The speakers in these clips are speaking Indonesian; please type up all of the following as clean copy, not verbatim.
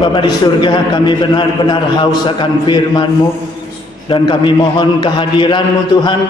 Bapa di surga, kami benar-benar haus akan firman-Mu, dan kami mohon kehadiran-Mu Tuhan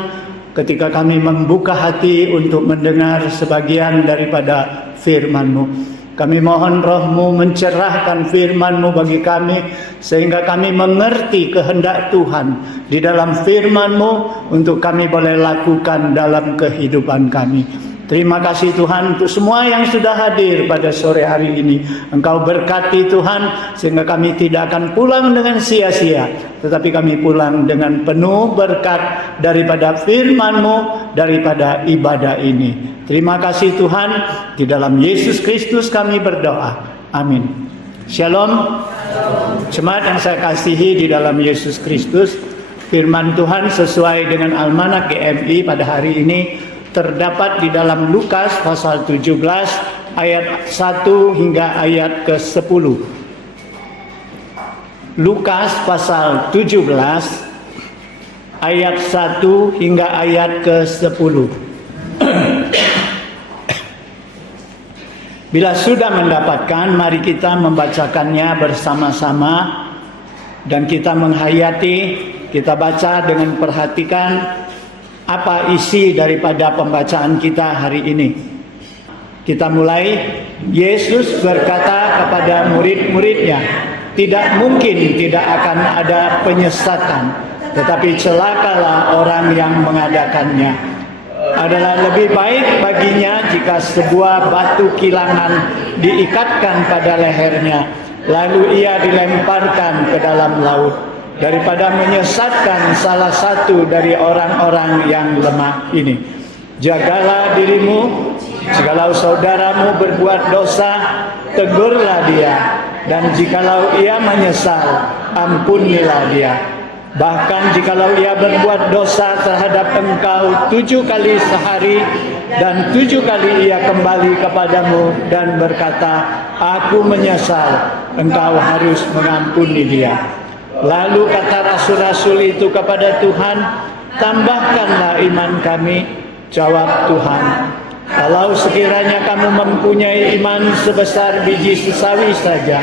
ketika kami membuka hati untuk mendengar sebagian daripada firman-Mu. Kami mohon Roh-Mu mencerahkan firman-Mu bagi kami, sehingga kami mengerti kehendak Tuhan di dalam firman-Mu untuk kami boleh lakukan dalam kehidupan kami. Terima kasih Tuhan untuk semua yang sudah hadir pada sore hari ini. Engkau berkati Tuhan, sehingga kami tidak akan pulang dengan sia-sia, tetapi kami pulang dengan penuh berkat daripada firman-Mu, daripada ibadah ini. Terima kasih Tuhan, di dalam Yesus Kristus kami berdoa. Amin. Shalom. Jemaat yang saya kasihi di dalam Yesus Kristus, firman Tuhan sesuai dengan Almanak GMI pada hari ini terdapat di dalam Lukas pasal 17 ayat 1 hingga ayat ke-10. Lukas pasal 17 ayat 1 hingga ayat ke-10. Bila sudah mendapatkan, mari kita membacakannya bersama-sama dan kita menghayati, kita baca dengan perhatikan apa isi daripada pembacaan kita hari ini. Kita mulai. Yesus berkata kepada murid-muridnya, tidak mungkin tidak akan ada penyesatan, tetapi celakalah orang yang mengadakannya. Adalah lebih baik baginya jika sebuah batu kilangan diikatkan pada lehernya, lalu ia dilemparkan ke dalam laut, daripada menyesatkan salah satu dari orang-orang yang lemah ini. Jagalah dirimu, jikalau saudaramu berbuat dosa, tegurlah dia, dan jikalau ia menyesal, ampunilah dia. Bahkan jikalau ia berbuat dosa terhadap engkau 7 kali sehari, dan 7 kali ia kembali kepadamu dan berkata, aku menyesal, engkau harus mengampuni dia. Lalu kata rasul-rasul itu kepada Tuhan, tambahkanlah iman kami. Jawab Tuhan, kalau sekiranya kamu mempunyai iman sebesar biji sesawi saja,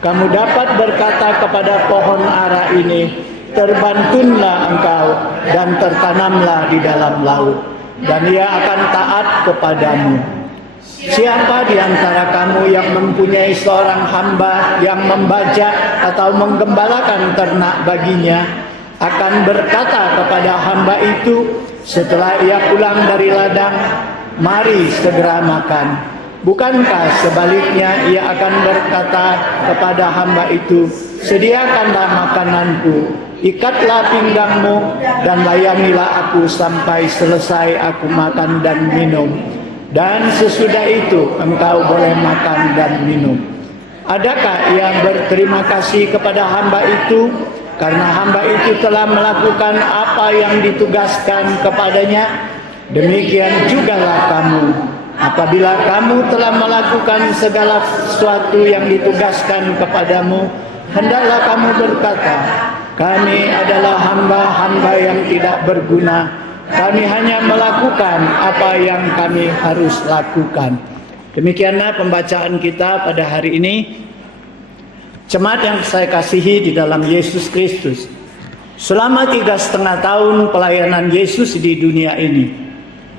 kamu dapat berkata kepada pohon ara ini, terbantunlah engkau dan tertanamlah di dalam laut, dan ia akan taat kepadamu. Siapa di antara kamu yang mempunyai seorang hamba yang membajak atau menggembalakan ternak baginya, akan berkata kepada hamba itu setelah ia pulang dari ladang, mari segera makan? Bukankah sebaliknya ia akan berkata kepada hamba itu, sediakanlah makananku, ikatlah pinggangmu, dan layanilah aku sampai selesai aku makan dan minum. Dan sesudah itu engkau boleh makan dan minum. Adakah ia berterima kasih kepada hamba itu karena hamba itu telah melakukan apa yang ditugaskan kepadanya? Demikian jugalah kamu. Apabila kamu telah melakukan segala sesuatu yang ditugaskan kepadamu, hendaklah kamu berkata, kami adalah hamba-hamba yang tidak berguna. Kami hanya melakukan apa yang kami harus lakukan. Demikianlah pembacaan kita pada hari ini. Jemaat yang saya kasihi di dalam Yesus Kristus, selama 3,5 tahun pelayanan Yesus di dunia ini,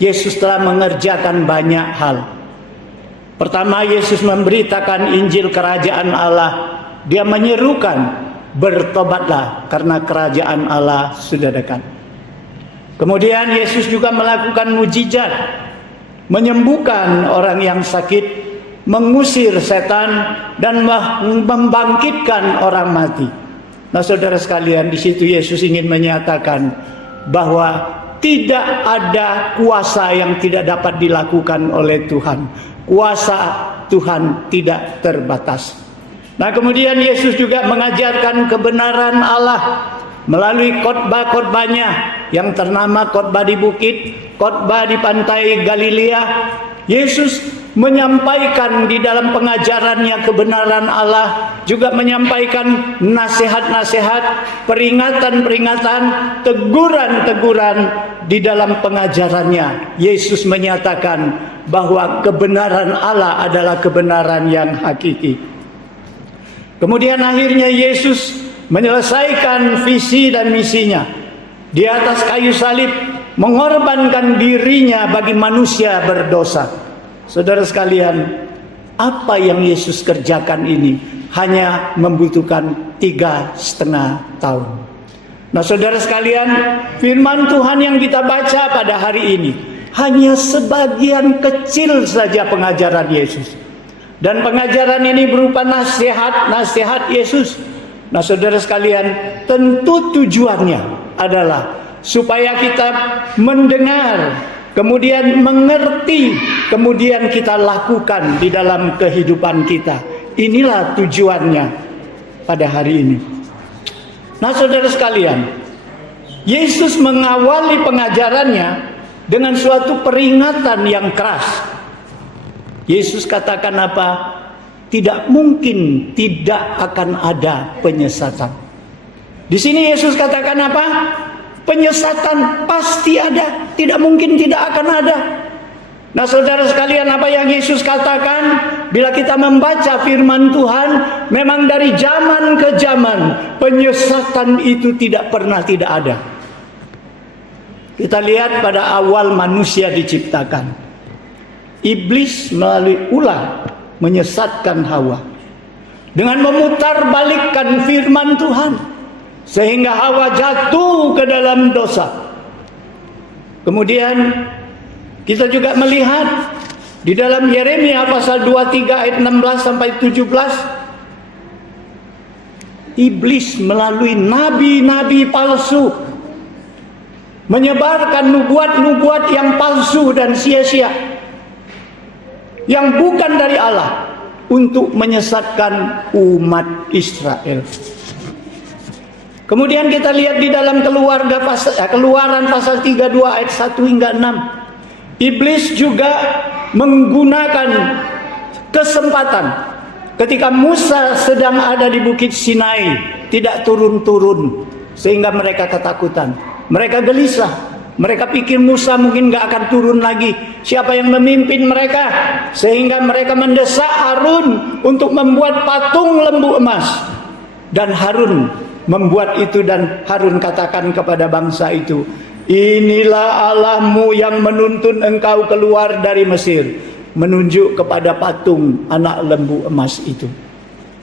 Yesus telah mengerjakan banyak hal. Pertama, Yesus memberitakan Injil Kerajaan Allah. Dia menyerukan, bertobatlah karena Kerajaan Allah sudah dekat. Kemudian Yesus juga melakukan mujizat, menyembuhkan orang yang sakit, mengusir setan, dan membangkitkan orang mati. Nah, saudara sekalian, di situ Yesus ingin menyatakan bahwa tidak ada kuasa yang tidak dapat dilakukan oleh Tuhan. Kuasa Tuhan tidak terbatas. Nah, kemudian Yesus juga mengajarkan kebenaran Allah melalui khotbah-khotbahnya yang ternama khotbah di bukit, khotbah di pantai Galilea. Yesus menyampaikan di dalam pengajarannya kebenaran Allah, juga menyampaikan nasihat-nasihat, peringatan-peringatan, teguran-teguran di dalam pengajarannya. Yesus menyatakan bahwa kebenaran Allah adalah kebenaran yang hakiki. Kemudian akhirnya Yesus menyelesaikan visi dan misinya. Di atas kayu salib mengorbankan dirinya bagi manusia berdosa. Saudara sekalian, apa yang Yesus kerjakan ini hanya membutuhkan 3,5 tahun. Nah saudara sekalian, firman Tuhan yang kita baca pada hari ini hanya sebagian kecil saja pengajaran Yesus. Dan pengajaran ini berupa nasihat Yesus. Nah saudara sekalian, tentu tujuannya adalah supaya kita mendengar, kemudian mengerti, kemudian kita lakukan di dalam kehidupan kita. Inilah tujuannya pada hari ini. Nah saudara sekalian, Yesus mengawali pengajarannya dengan suatu peringatan yang keras. Yesus katakan apa? Tidak mungkin tidak akan ada penyesatan. Di sini Yesus katakan apa? Penyesatan pasti ada, tidak mungkin tidak akan ada. Nah saudara sekalian, apa yang Yesus katakan, bila kita membaca firman Tuhan, memang dari zaman ke zaman penyesatan itu tidak pernah tidak ada. Kita lihat pada awal manusia diciptakan, iblis melalui ular menyesatkan Hawa dengan memutarbalikkan firman Tuhan, sehingga Hawa jatuh ke dalam dosa. Kemudian kita juga melihat di dalam Yeremia pasal 23 ayat 16 sampai 17, iblis melalui nabi-nabi palsu menyebarkan nubuat-nubuat yang palsu dan sia-sia, yang bukan dari Allah, untuk menyesatkan umat Israel. Kemudian kita lihat di dalam Keluaran pasal 32 ayat 1 hingga 6. Iblis juga menggunakan kesempatan ketika Musa sedang ada di Bukit Sinai, tidak turun-turun, sehingga mereka ketakutan. Mereka gelisah. Mereka pikir Musa mungkin gak akan turun lagi. Siapa yang memimpin mereka? Sehingga mereka mendesak Harun untuk membuat patung lembu emas. Dan Harun membuat itu, dan Harun katakan kepada bangsa itu, inilah Allahmu yang menuntun engkau keluar dari Mesir, menunjuk kepada patung anak lembu emas itu.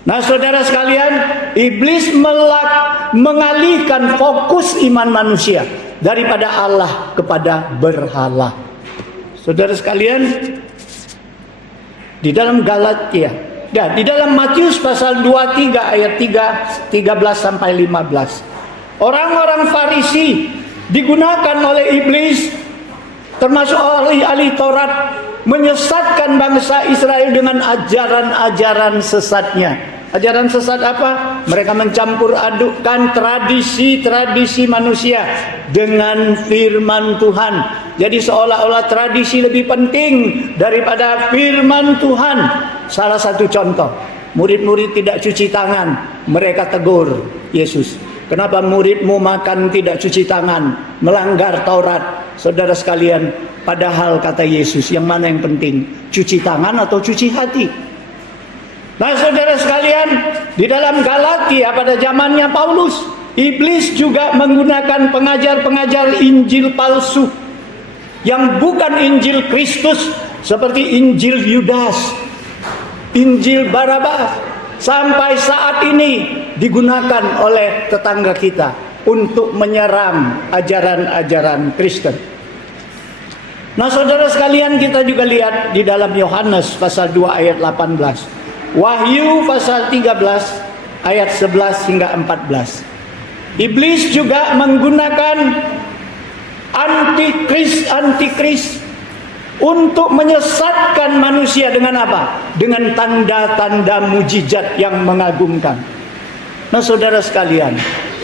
Nah saudara sekalian, iblis mengalihkan fokus iman manusia daripada Allah kepada berhala. Saudara sekalian, di dalam di dalam Matius pasal 23 ayat 13 sampai 15, orang-orang Farisi digunakan oleh iblis, termasuk ahli Taurat, menyesatkan bangsa Israel dengan ajaran-ajaran sesatnya. Ajaran sesat apa? Mereka mencampur adukkan tradisi-tradisi manusia dengan firman Tuhan. Jadi seolah-olah tradisi lebih penting daripada firman Tuhan. Salah satu contoh, murid-murid tidak cuci tangan. Mereka tegur Yesus, kenapa muridmu makan tidak cuci tangan, melanggar Taurat? Saudara sekalian, padahal kata Yesus, yang mana yang penting? Cuci tangan atau cuci hati? Nah saudara sekalian, di dalam Galatia pada zamannya Paulus, iblis juga menggunakan pengajar-pengajar Injil palsu yang bukan Injil Kristus, seperti Injil Yudas, Injil Barabas, sampai saat ini digunakan oleh tetangga kita untuk menyerang ajaran-ajaran Kristen. Nah saudara sekalian, kita juga lihat di dalam Yohanes pasal 2 ayat 18, Wahyu pasal 13 ayat 11 hingga 14. Iblis juga menggunakan antikris untuk menyesatkan manusia dengan apa? Dengan tanda-tanda mujizat yang mengagumkan. Nah saudara sekalian,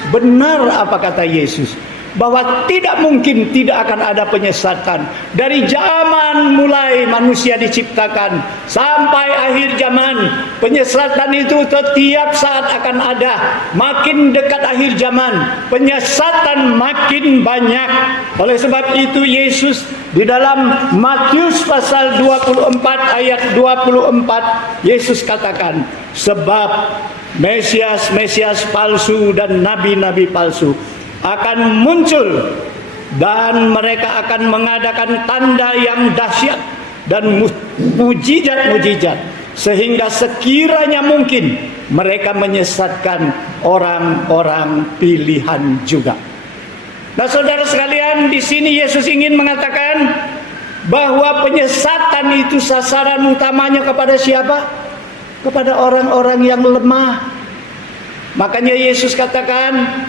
benar apa kata Yesus, bahwa tidak mungkin tidak akan ada penyesatan. Dari zaman mulai manusia diciptakan sampai akhir zaman, penyesatan itu setiap saat akan ada. Makin dekat akhir zaman, penyesatan makin banyak. Oleh sebab itu Yesus di dalam Matius pasal 24 ayat 24, Yesus katakan, sebab Mesias palsu dan nabi-nabi palsu akan muncul, dan mereka akan mengadakan tanda yang dahsyat dan mujizat-mujizat, sehingga sekiranya mungkin mereka menyesatkan orang-orang pilihan juga. Nah, saudara sekalian, di sini Yesus ingin mengatakan bahwa penyesatan itu sasaran utamanya kepada siapa? Kepada orang-orang yang lemah. Makanya Yesus katakan,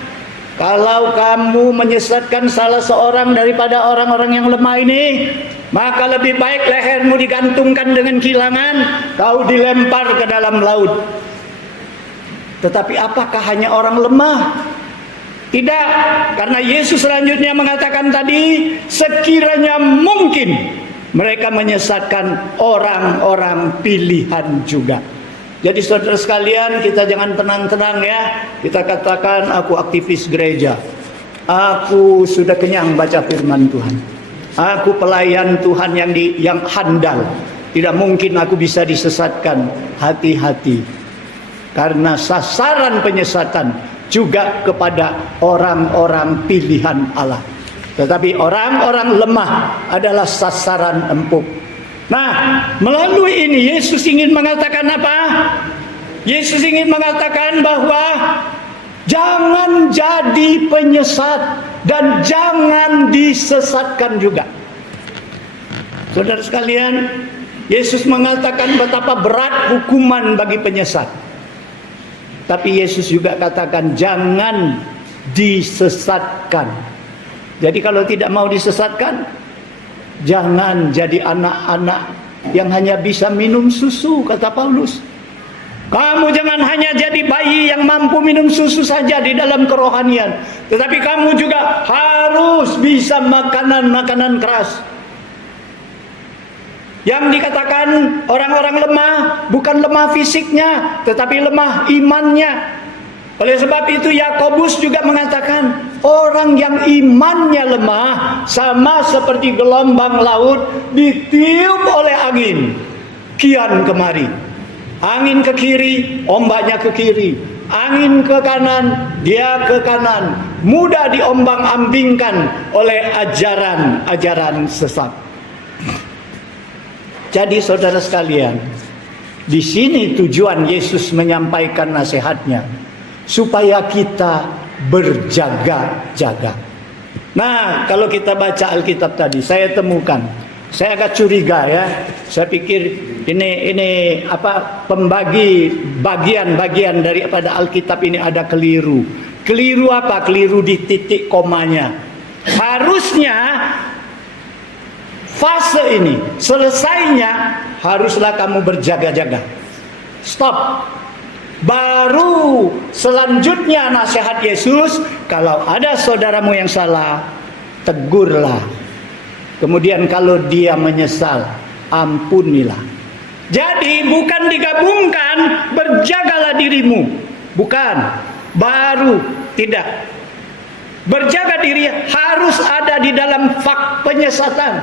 kalau kamu menyesatkan salah seorang daripada orang-orang yang lemah ini, maka lebih baik lehermu digantungkan dengan kilangan, kau dilempar ke dalam laut. Tetapi apakah hanya orang lemah? Tidak, karena Yesus selanjutnya mengatakan tadi, sekiranya mungkin mereka menyesatkan orang-orang pilihan juga. Jadi saudara sekalian, kita jangan tenang-tenang ya. Kita katakan, aku aktivis gereja, aku sudah kenyang baca firman Tuhan, aku pelayan Tuhan yang handal, tidak mungkin aku bisa disesatkan. Hati-hati, karena sasaran penyesatan juga kepada orang-orang pilihan Allah. Tetapi orang-orang lemah adalah sasaran empuk. Nah, melalui ini Yesus ingin mengatakan apa? Yesus ingin mengatakan bahwa jangan jadi penyesat dan jangan disesatkan juga. Saudara sekalian, Yesus mengatakan betapa berat hukuman bagi penyesat. Tapi Yesus juga katakan jangan disesatkan. Jadi kalau tidak mau disesatkan, jangan jadi anak-anak yang hanya bisa minum susu, kata Paulus. Kamu jangan hanya jadi bayi yang mampu minum susu saja di dalam kerohanian, tetapi kamu juga harus bisa makanan-makanan keras. Yang dikatakan orang-orang lemah bukan lemah fisiknya, tetapi lemah imannya. Oleh sebab itu Yakobus juga mengatakan, orang yang imannya lemah sama seperti gelombang laut ditiup oleh angin kian kemari. Angin ke kiri, ombaknya ke kiri. Angin ke kanan, dia ke kanan. Mudah diombang-ambingkan oleh ajaran-ajaran sesat. Jadi saudara sekalian, di sini tujuan Yesus menyampaikan nasihatnya, supaya kita berjaga-jaga. Nah, kalau kita baca Alkitab tadi, saya temukan, saya agak curiga ya. Saya pikir ini pembagi bagian-bagian daripada Alkitab ini ada keliru. Keliru apa? Keliru di titik komanya. Harusnya fase ini selesainya haruslah kamu berjaga-jaga. Stop. Baru selanjutnya nasihat Yesus, kalau ada saudaramu yang salah, tegurlah. Kemudian kalau dia menyesal, ampunilah. Jadi bukan digabungkan berjagalah dirimu. Bukan. Baru tidak. Berjaga diri harus ada di dalam fak penyesatan.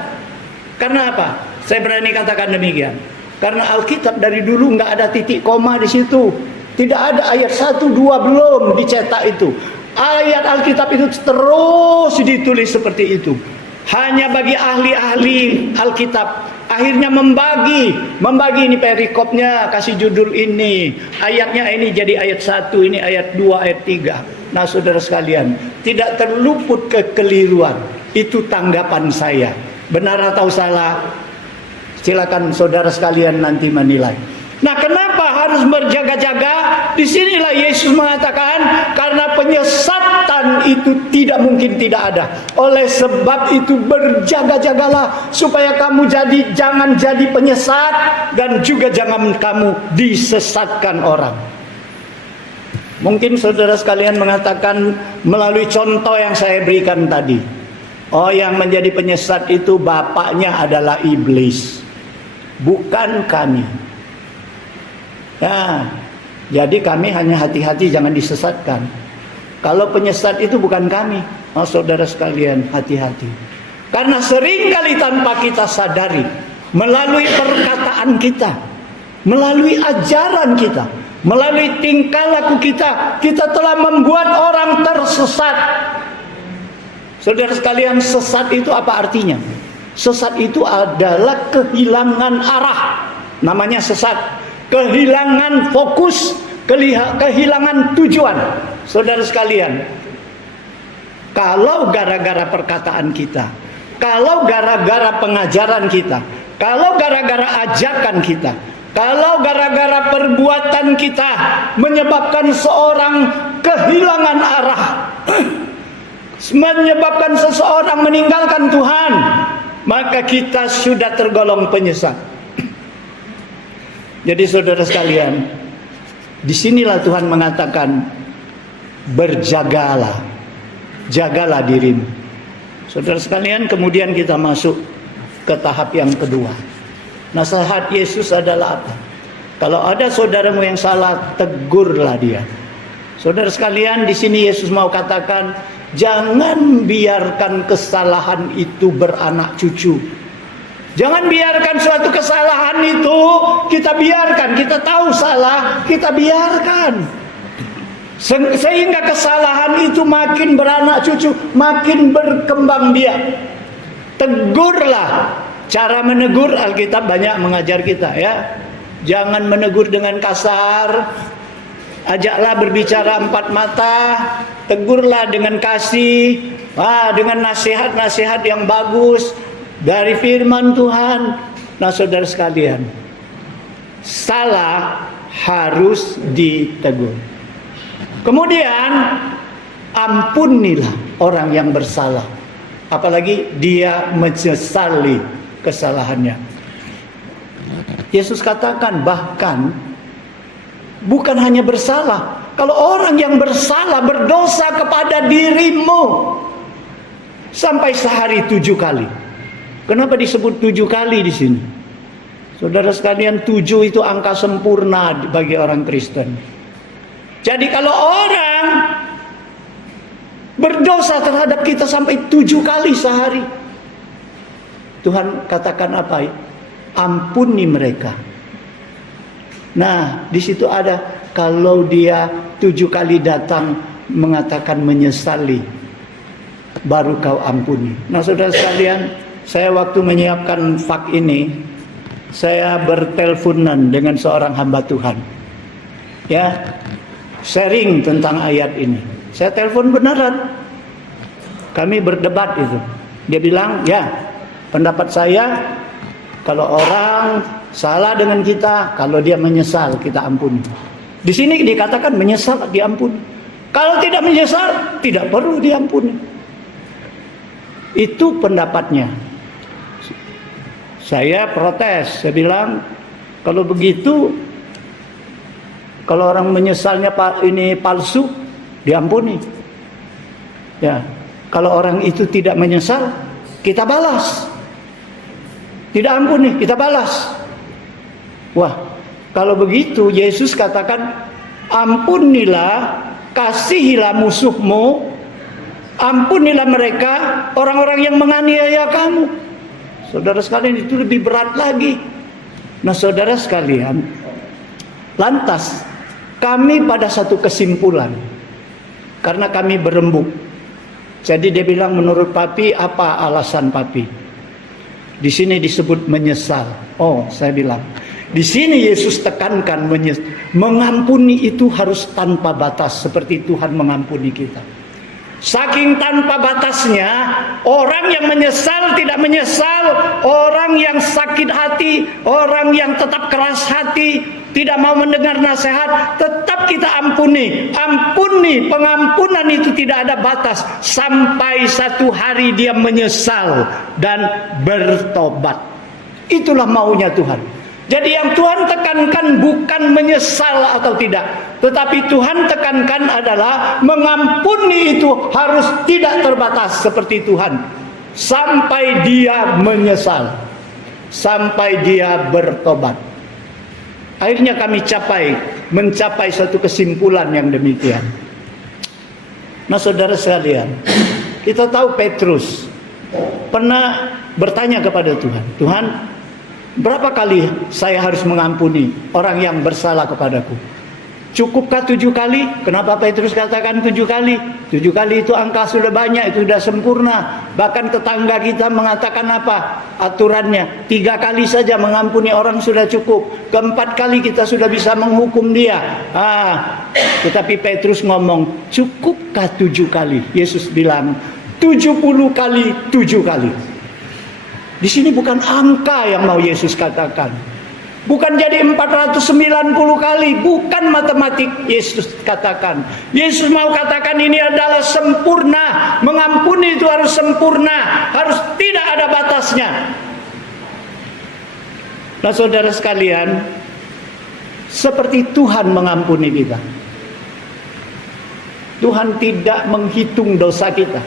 Karena apa? Saya berani katakan demikian. Karena Alkitab dari dulu nggak ada titik koma di situ. Tidak ada ayat 1, 2 belum dicetak itu. Ayat Alkitab itu terus ditulis seperti itu. Hanya bagi ahli-ahli Alkitab akhirnya membagi ini perikopnya, kasih judul ini, ayatnya ini jadi ayat 1, ini ayat 2, ayat 3. Nah, saudara sekalian, tidak terluput kekeliruan. Itu tanggapan saya. Benar atau salah, silakan saudara sekalian nanti menilai. Nah, kenapa harus berjaga-jaga? Disinilah Yesus mengatakan, karena penyesatan itu tidak mungkin tidak ada. Oleh sebab itu berjaga-jagalah, supaya kamu jangan jadi penyesat, dan juga jangan kamu disesatkan orang. Mungkin saudara sekalian mengatakan melalui contoh yang saya berikan tadi, oh, yang menjadi penyesat itu bapaknya adalah iblis, bukan kami. Ya, jadi kami hanya hati-hati jangan disesatkan. Kalau penyesat itu bukan kami. Oh, saudara sekalian, hati-hati. Karena seringkali tanpa kita sadari, melalui perkataan kita, melalui ajaran kita, melalui tingkah laku kita, kita telah membuat orang tersesat. Saudara sekalian, sesat itu apa artinya? Sesat itu adalah kehilangan arah. Namanya sesat. Kehilangan fokus, kehilangan tujuan. Saudara sekalian, kalau gara-gara perkataan kita, kalau gara-gara pengajaran kita, kalau gara-gara ajakan kita, kalau gara-gara perbuatan kita menyebabkan seorang kehilangan arah, menyebabkan seseorang meninggalkan Tuhan, maka kita sudah tergolong penyesat. Jadi saudara sekalian, disinilah Tuhan mengatakan, berjagalah, jagalah dirimu. Saudara sekalian, kemudian kita masuk ke tahap yang kedua. Nasihat Yesus adalah apa? Kalau ada saudaramu yang salah, tegurlah dia. Saudara sekalian, di sini Yesus mau katakan, jangan biarkan kesalahan itu beranak cucu. Jangan biarkan suatu kesalahan itu kita biarkan. Kita tahu salah, kita biarkan. Sehingga kesalahan itu makin beranak cucu, makin berkembang dia. Tegurlah. Cara menegur, Alkitab banyak mengajar kita, ya. Jangan menegur dengan kasar. Ajaklah berbicara empat mata. Tegurlah dengan kasih, dengan nasihat-nasihat yang bagus dari firman Tuhan. Nah, saudara sekalian, salah harus ditegur. Kemudian ampunilah orang yang bersalah, apalagi dia menyesali kesalahannya. Yesus katakan bahkan bukan hanya bersalah, kalau orang yang bersalah berdosa kepada dirimu sampai sehari 7 kali. Kenapa disebut 7 kali di sini? Saudara sekalian, 7 itu angka sempurna bagi orang Kristen. Jadi kalau orang berdosa terhadap kita sampai 7 kali sehari, Tuhan katakan apa? Ampuni mereka. Nah, di situ ada, kalau dia 7 kali datang mengatakan menyesali, baru kau ampuni. Nah, saudara sekalian, saya waktu menyiapkan fak ini, saya berteleponan dengan seorang hamba Tuhan, ya, sharing tentang ayat ini. Saya telepon beneran, kami berdebat itu. Dia bilang, ya, pendapat saya, kalau orang salah dengan kita, kalau dia menyesal, kita ampuni. Di sini dikatakan menyesal, diampuni. Kalau tidak menyesal, tidak perlu diampuni. Itu pendapatnya. Saya protes, saya bilang, kalau begitu, kalau orang menyesalnya ini palsu, diampuni. Ya, kalau orang itu tidak menyesal, kita balas. Tidak ampuni, kita balas. Wah, kalau begitu Yesus katakan, ampunilah, kasihilah musuhmu, ampunilah mereka, orang-orang yang menganiaya kamu. Saudara sekalian, itu lebih berat lagi. Nah, saudara sekalian, lantas kami pada satu kesimpulan, karena kami berembuk. Jadi dia bilang, menurut papi, apa alasan papi? Di sini disebut menyesal. Oh, saya bilang, di sini Yesus tekankan mengampuni itu harus tanpa batas, seperti Tuhan mengampuni kita. Saking tanpa batasnya, orang yang menyesal tidak menyesal, orang yang sakit hati, orang yang tetap keras hati, tidak mau mendengar nasihat, tetap kita ampuni. Ampuni, pengampunan itu tidak ada batas, sampai satu hari dia menyesal dan bertobat. Itulah maunya Tuhan. Jadi yang Tuhan tekankan bukan menyesal atau tidak, tetapi Tuhan tekankan adalah mengampuni itu harus tidak terbatas seperti Tuhan, sampai dia menyesal, sampai dia bertobat. Akhirnya kami mencapai suatu kesimpulan yang demikian. Nah, saudara sekalian, kita tahu Petrus pernah bertanya kepada Tuhan, Tuhan, berapa kali saya harus mengampuni orang yang bersalah kepadaku? Cukupkah 7 kali? Kenapa Petrus katakan 7 kali? 7 kali itu angka sudah banyak, itu sudah sempurna. Bahkan tetangga kita mengatakan apa? Aturannya 3 kali saja mengampuni orang sudah cukup. Keempat kali kita sudah bisa menghukum dia. Tetapi Petrus ngomong, cukupkah 7 kali? Yesus bilang 70 kali 7 kali. Di sini bukan angka yang mau Yesus katakan. Bukan jadi 490 kali, bukan matematik Yesus katakan. Yesus mau katakan ini adalah sempurna. Mengampuni itu harus sempurna, harus tidak ada batasnya. Nah, saudara sekalian, seperti Tuhan mengampuni kita. Tuhan tidak menghitung dosa kita.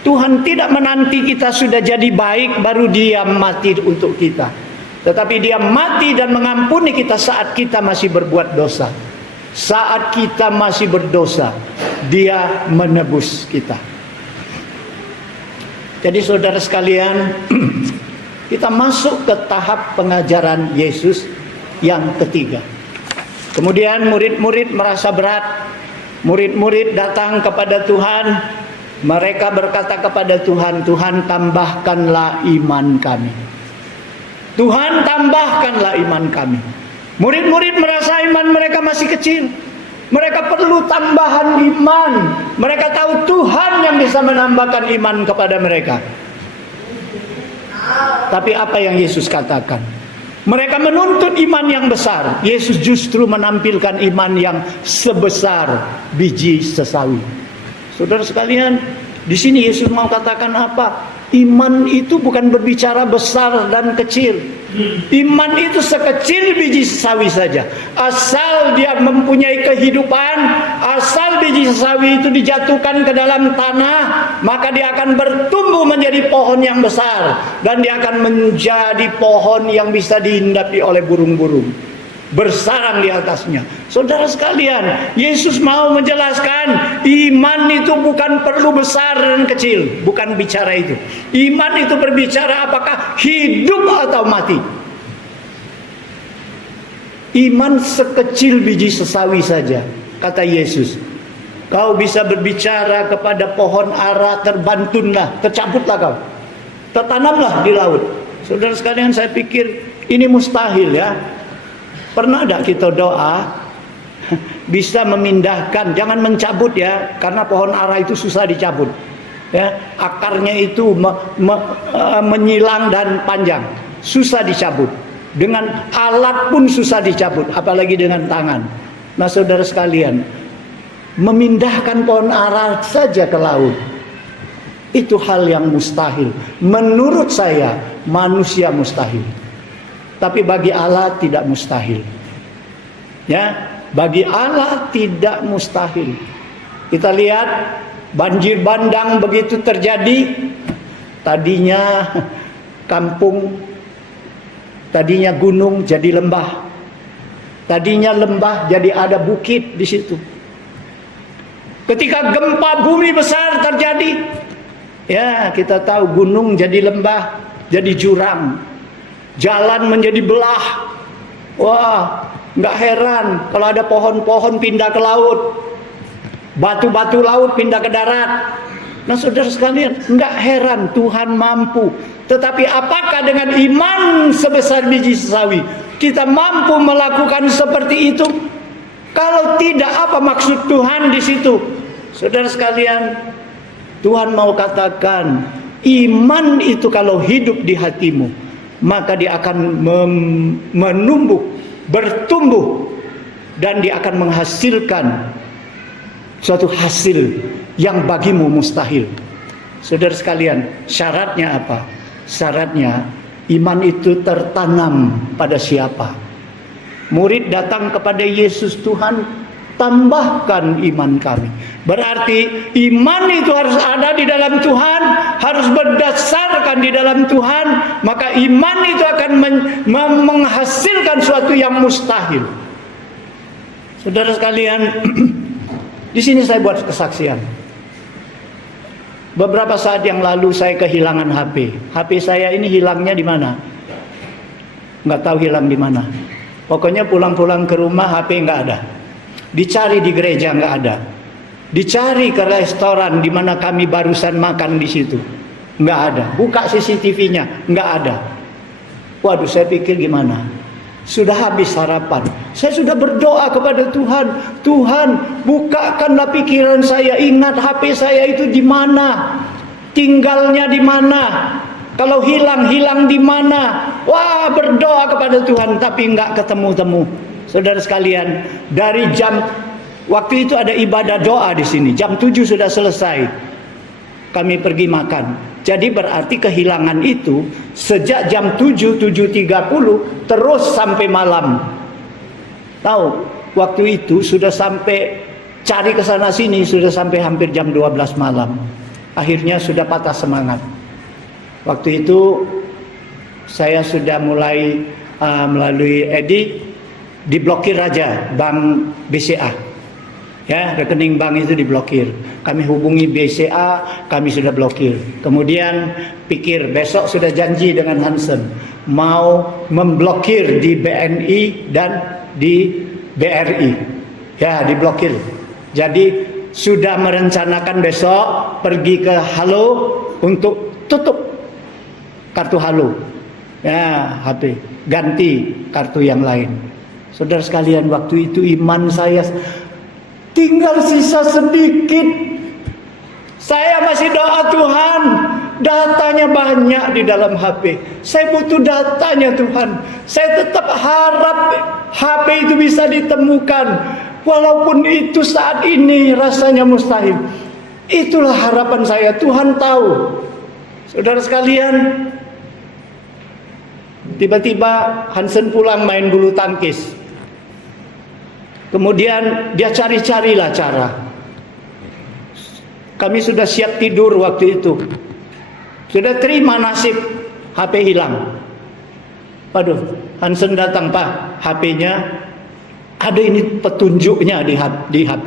Tuhan tidak menanti kita sudah jadi baik baru Dia mati untuk kita. Tetapi Dia mati dan mengampuni kita saat kita masih berbuat dosa. Saat kita masih berdosa, Dia menebus kita. Jadi saudara sekalian, kita masuk ke tahap pengajaran Yesus yang ketiga. Kemudian murid-murid merasa berat. Murid-murid datang kepada Tuhan. Mereka berkata kepada Tuhan, Tuhan tambahkanlah iman kami. Tuhan tambahkanlah iman kami. Murid-murid merasa iman mereka masih kecil. Mereka perlu tambahan iman. Mereka tahu Tuhan yang bisa menambahkan iman kepada mereka. Tapi apa yang Yesus katakan? Mereka menuntut iman yang besar. Yesus justru menampilkan iman yang sebesar biji sesawi. Saudara sekalian, di sini Yesus mau katakan apa? Iman itu bukan berbicara besar dan kecil. Iman itu sekecil biji sawi saja. Asal dia mempunyai kehidupan, asal biji sawi itu dijatuhkan ke dalam tanah, maka dia akan bertumbuh menjadi pohon yang besar. Dan dia akan menjadi pohon yang bisa dihindapi oleh burung-burung, bersarang di atasnya. Saudara sekalian, Yesus mau menjelaskan iman itu bukan perlu besar dan kecil. Bukan bicara itu. Iman itu berbicara apakah hidup atau mati. Iman sekecil biji sesawi saja, kata Yesus. Kau bisa berbicara kepada pohon ara, terbantunlah, tercabutlah kau, tertanamlah di laut. Saudara sekalian, saya pikir ini mustahil ya. Pernah tidak kita doa bisa memindahkan, jangan mencabut ya, karena pohon ara itu susah dicabut ya, akarnya itu menyilang dan panjang, susah dicabut. Dengan alat pun susah dicabut, apalagi dengan tangan. Nah saudara sekalian, memindahkan pohon ara saja ke laut itu hal yang mustahil. Menurut saya manusia mustahil. Tapi bagi Allah tidak mustahil. Ya, bagi Allah tidak mustahil. Kita lihat banjir bandang begitu terjadi. Tadinya kampung, tadinya gunung jadi lembah. Tadinya lembah jadi ada bukit di situ. Ketika gempa bumi besar terjadi, ya kita tahu gunung jadi lembah, jadi jurang. Jalan menjadi belah. Wah, nggak heran kalau ada pohon-pohon pindah ke laut, batu-batu laut pindah ke darat. Nah saudara sekalian, nggak heran Tuhan mampu. Tetapi apakah dengan iman sebesar biji sesawi kita mampu melakukan seperti itu? Kalau tidak, apa maksud Tuhan di situ? Saudara sekalian, Tuhan mau katakan iman itu kalau hidup di hatimu, maka dia akan menumbuh, bertumbuh, dan dia akan menghasilkan suatu hasil yang bagimu mustahil. Saudara sekalian, syaratnya apa? Syaratnya iman itu tertanam pada siapa? Murid datang kepada Yesus, Tuhan tambahkan iman kami. Berarti iman itu harus ada di dalam Tuhan, harus berdasarkan di dalam Tuhan, maka iman itu akan menghasilkan suatu yang mustahil. Saudara sekalian, di sini saya buat kesaksian. Beberapa saat yang lalu saya kehilangan HP. HP saya ini hilangnya di mana? Nggak tahu hilang di mana. Pokoknya pulang-pulang ke rumah HP nggak ada. Dicari di gereja nggak ada. Dicari ke restoran di mana kami barusan makan di situ, nggak ada. Buka CCTV-nya, nggak ada. Waduh, saya pikir gimana? Sudah habis harapan. Saya sudah berdoa kepada Tuhan, Tuhan bukakanlah pikiran saya, ingat HP saya itu di mana, tinggalnya di mana, kalau hilang di mana. Wah, berdoa kepada Tuhan, tapi nggak ketemu-temu. Saudara sekalian, dari jam waktu itu ada ibadah doa di sini, jam 7 sudah selesai. Kami pergi makan. Jadi berarti kehilangan itu sejak jam 7, 7.30 terus sampai malam. Tahu, waktu itu sudah sampai cari ke sana sini, sudah sampai hampir jam 12 malam. Akhirnya sudah patah semangat. Waktu itu saya sudah mulai melalui Edi diblokir aja bank BCA. Ya, rekening bank itu diblokir. Kami hubungi BCA, kami sudah blokir. Kemudian pikir besok sudah janji dengan Hansen mau memblokir di BNI dan di BRI. Ya, diblokir. Jadi sudah merencanakan besok pergi ke Halo untuk tutup kartu Halo. Ya, HP, ganti kartu yang lain. Saudara sekalian, waktu itu iman saya tinggal sisa sedikit. Saya masih doa, Tuhan, datanya banyak di dalam HP. Saya butuh datanya, Tuhan. Saya tetap harap HP itu bisa ditemukan. Walaupun itu saat ini rasanya mustahil. Itulah harapan saya, Tuhan tahu. Saudara sekalian, tiba-tiba Hansen pulang main bulu tangkis. Kemudian dia cari-carilah cara. Kami sudah siap tidur waktu itu. Sudah terima nasib, HP hilang. Waduh, Hansen datang, Pak, HP-nya ada ini petunjuknya di HP.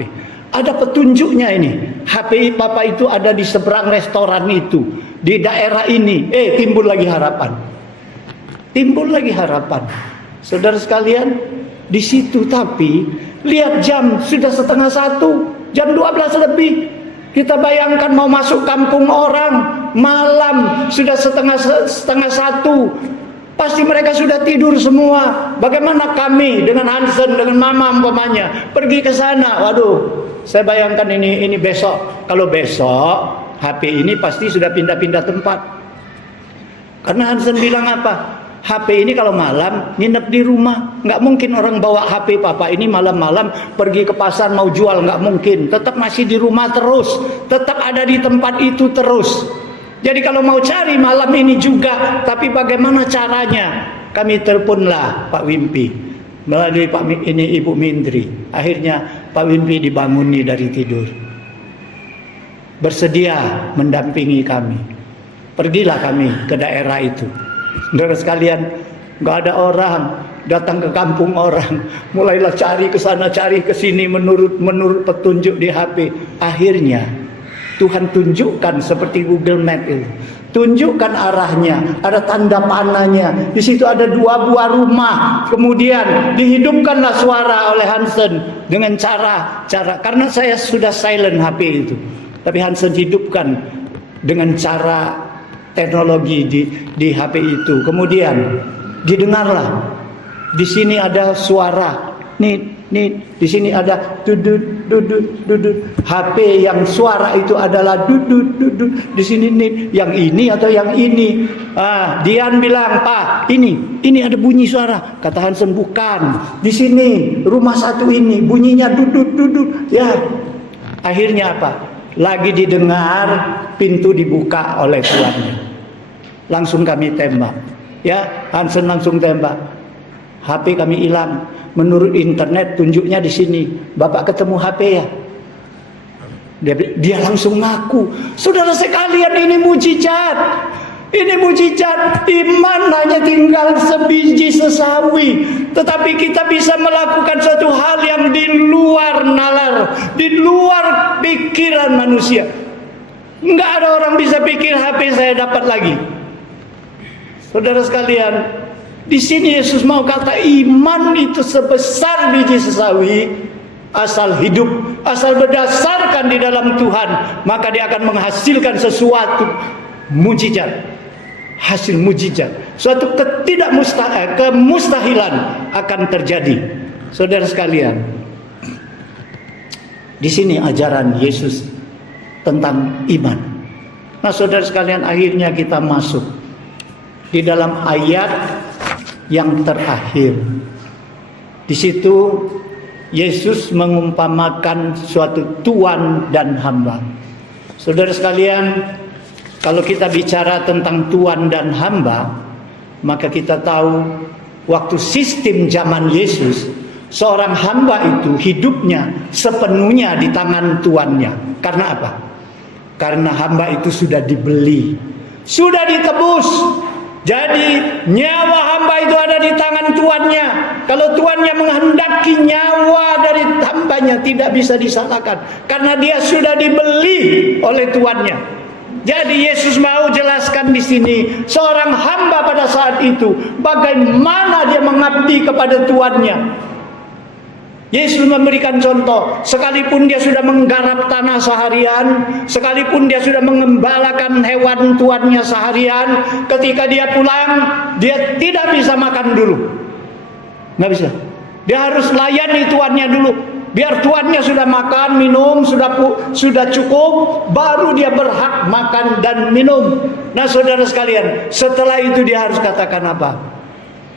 Ada petunjuknya ini. HP Papa itu ada di seberang restoran itu, di daerah ini. Timbul lagi harapan. Timbul lagi harapan. Saudara sekalian, di situ tapi lihat jam sudah 12:30, jam 12 lebih. Kita bayangkan mau masuk kampung orang, malam sudah setengah 1. Pasti mereka sudah tidur semua. Bagaimana kami dengan Hansen, dengan Mama umpamanya pergi ke sana? Waduh, saya bayangkan ini besok. Kalau besok HP ini pasti sudah pindah-pindah tempat. Karena Hansen bilang apa? HP ini kalau malam nginep di rumah. Nggak mungkin orang bawa HP Papa ini malam-malam pergi ke pasar mau jual, nggak mungkin. Tetap masih di rumah terus, tetap ada di tempat itu terus. Jadi kalau mau cari malam ini juga, tapi bagaimana caranya? Kami teleponlah Pak Wimpi melalui Ibu Mindri. Akhirnya Pak Wimpi dibanguni dari tidur, bersedia mendampingi kami. Pergilah kami ke daerah itu. Saudara sekalian, nggak ada orang, datang ke kampung orang, mulailah cari ke sana, cari ke sini menurut petunjuk di HP. Akhirnya Tuhan tunjukkan seperti Google Map itu, tunjukkan arahnya, ada tanda panahnya. Di situ ada 2 buah rumah. Kemudian dihidupkanlah suara oleh Hansen dengan cara karena saya sudah silent HP itu, tapi Hansen hidupkan dengan cara teknologi di HP itu. Kemudian didengarlah, di sini ada suara, nih di sini ada dudut. HP yang suara itu adalah dudut. Di sini nih, yang ini atau yang ini? Dian bilang, Pak, ini ada bunyi suara. Kata Hansen, bukan. Di sini rumah satu ini bunyinya dudut. Ya, akhirnya apa? Lagi didengar, pintu dibuka oleh tuannya. Langsung kami tembak. Ya, Hansen langsung tembak. HP kami hilang. Menurut internet tunjuknya di sini. Bapak ketemu HP ya? Dia langsung ngaku. Saudara sekalian, ini mujizat. Ini mujizat. Iman hanya tinggal sebiji sesawi. Tetapi kita bisa melakukan suatu hal yang di luar nalar, di luar pikiran manusia. Enggak ada orang bisa pikir HP saya dapat lagi. Saudara sekalian, di sini Yesus mau kata iman itu sebesar biji sesawi, asal hidup, asal berdasarkan di dalam Tuhan, maka dia akan menghasilkan sesuatu mujizat. Hasil mujizat, suatu kemustahilan akan terjadi. Saudara sekalian, di sini ajaran Yesus tentang iman. Nah, saudara sekalian, akhirnya kita masuk di dalam ayat yang terakhir. Di situ Yesus mengumpamakan suatu tuan dan hamba. Saudara sekalian, kalau kita bicara tentang tuan dan hamba, maka kita tahu waktu sistem zaman Yesus, seorang hamba itu hidupnya sepenuhnya di tangan tuannya. Karena apa? Karena hamba itu sudah dibeli, sudah ditebus. Jadi nyawa hamba itu ada di tangan tuannya. Kalau tuannya menghendaki nyawa dari hambanya, tidak bisa disalahkan, karena dia sudah dibeli oleh tuannya. Jadi Yesus mau jelaskan di sini, seorang hamba pada saat itu bagaimana dia mengabdi kepada tuannya. Yesus memberikan contoh, sekalipun dia sudah menggarap tanah seharian, sekalipun dia sudah mengembalakan hewan tuannya seharian, ketika dia pulang, dia tidak bisa makan dulu. Nggak bisa. Dia harus layani tuannya dulu. Biar tuannya sudah makan, minum, sudah cukup, baru dia berhak makan dan minum. Nah, saudara sekalian, setelah itu dia harus katakan apa?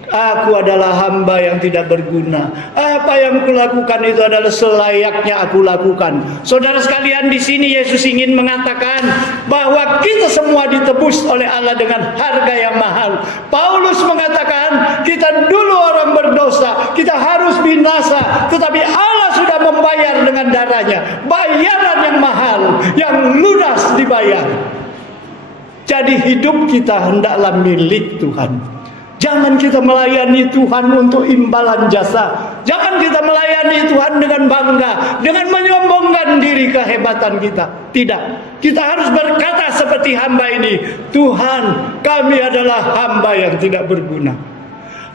Aku adalah hamba yang tidak berguna. Apa yang kulakukan itu adalah selayaknya aku lakukan. Saudara sekalian, di sini Yesus ingin mengatakan bahwa kita semua ditebus oleh Allah dengan harga yang mahal. Paulus mengatakan kita dulu orang berdosa, kita harus binasa, tetapi Allah sudah membayar dengan darahnya, bayaran yang mahal, yang lunas dibayar. Jadi hidup kita hendaklah milik Tuhan. Jangan kita melayani Tuhan untuk imbalan jasa. Jangan kita melayani Tuhan dengan bangga, dengan menyombongkan diri kehebatan kita. Tidak. Kita harus berkata seperti hamba ini, Tuhan, kami adalah hamba yang tidak berguna.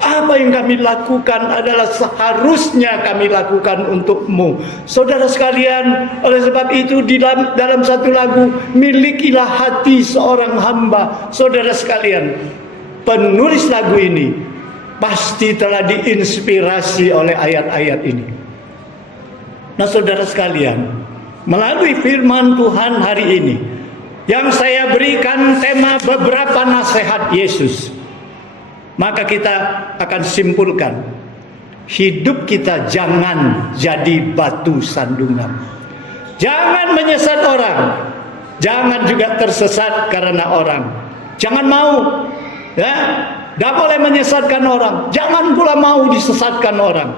Apa yang kami lakukan adalah seharusnya kami lakukan untuk-Mu. Saudara sekalian, oleh sebab itu di dalam satu lagu, milikilah hati seorang hamba. Saudara sekalian, penulis lagu ini pasti telah diinspirasi oleh ayat-ayat ini. Nah, saudara sekalian, melalui firman Tuhan hari ini, yang saya berikan tema beberapa nasihat Yesus, maka kita akan simpulkan, hidup kita jangan jadi batu sandungan. Jangan menyesat orang, jangan juga tersesat karena orang. Jangan mau, ya, tidak boleh menyesatkan orang. Jangan pula mau disesatkan orang.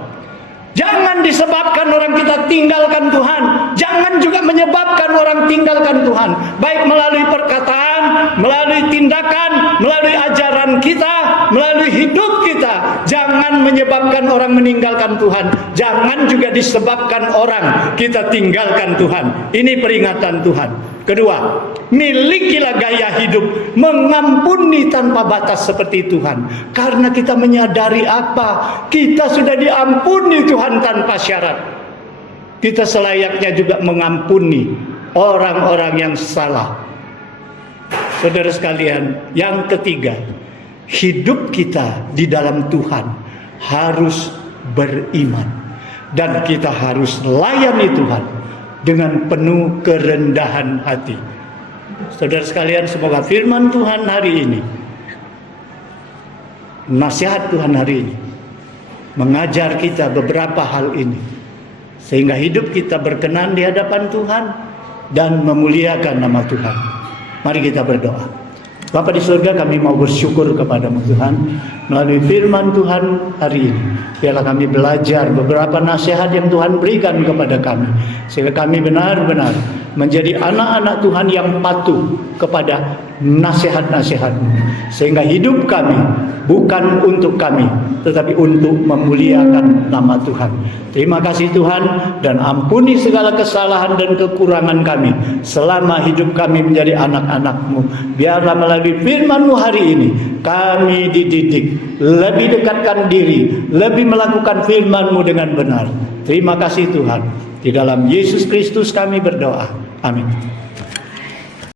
Jangan disebabkan orang kita tinggalkan Tuhan. Jangan juga menyebabkan orang tinggalkan Tuhan. Baik melalui perkataan, melalui tindakan, melalui ajaran kita, melalui hidup kita. Jangan menyebabkan orang meninggalkan Tuhan. Jangan juga disebabkan orang kita tinggalkan Tuhan. Ini peringatan Tuhan. Kedua, milikilah gaya hidup mengampuni tanpa batas seperti Tuhan. Karena kita menyadari apa? Kita sudah diampuni Tuhan tanpa syarat. Kita selayaknya juga mengampuni orang-orang yang salah. Saudara sekalian, yang ketiga, hidup kita di dalam Tuhan harus beriman. Dan kita harus layani Tuhan dengan penuh kerendahan hati. Saudara sekalian, semoga firman Tuhan hari ini, nasihat Tuhan hari ini, mengajar kita beberapa hal ini, sehingga hidup kita berkenan di hadapan Tuhan dan memuliakan nama Tuhan. Mari kita berdoa. Bapa di surga, kami mau bersyukur kepada-Mu Tuhan melalui firman Tuhan hari ini. Biarlah kami belajar beberapa nasihat yang Tuhan berikan kepada kami, sehingga kami benar-benar menjadi anak-anak Tuhan yang patuh kepada nasihat-nasihat-Mu, sehingga hidup kami bukan untuk kami, tetapi untuk memuliakan nama Tuhan. Terima kasih Tuhan, dan ampuni segala kesalahan dan kekurangan kami selama hidup kami menjadi anak-anak-Mu. Biarlah melalui firman-Mu hari ini kami dididik, lebih dekatkan diri, lebih melakukan firman-Mu dengan benar. Terima kasih Tuhan. Di dalam Yesus Kristus kami berdoa. Amin.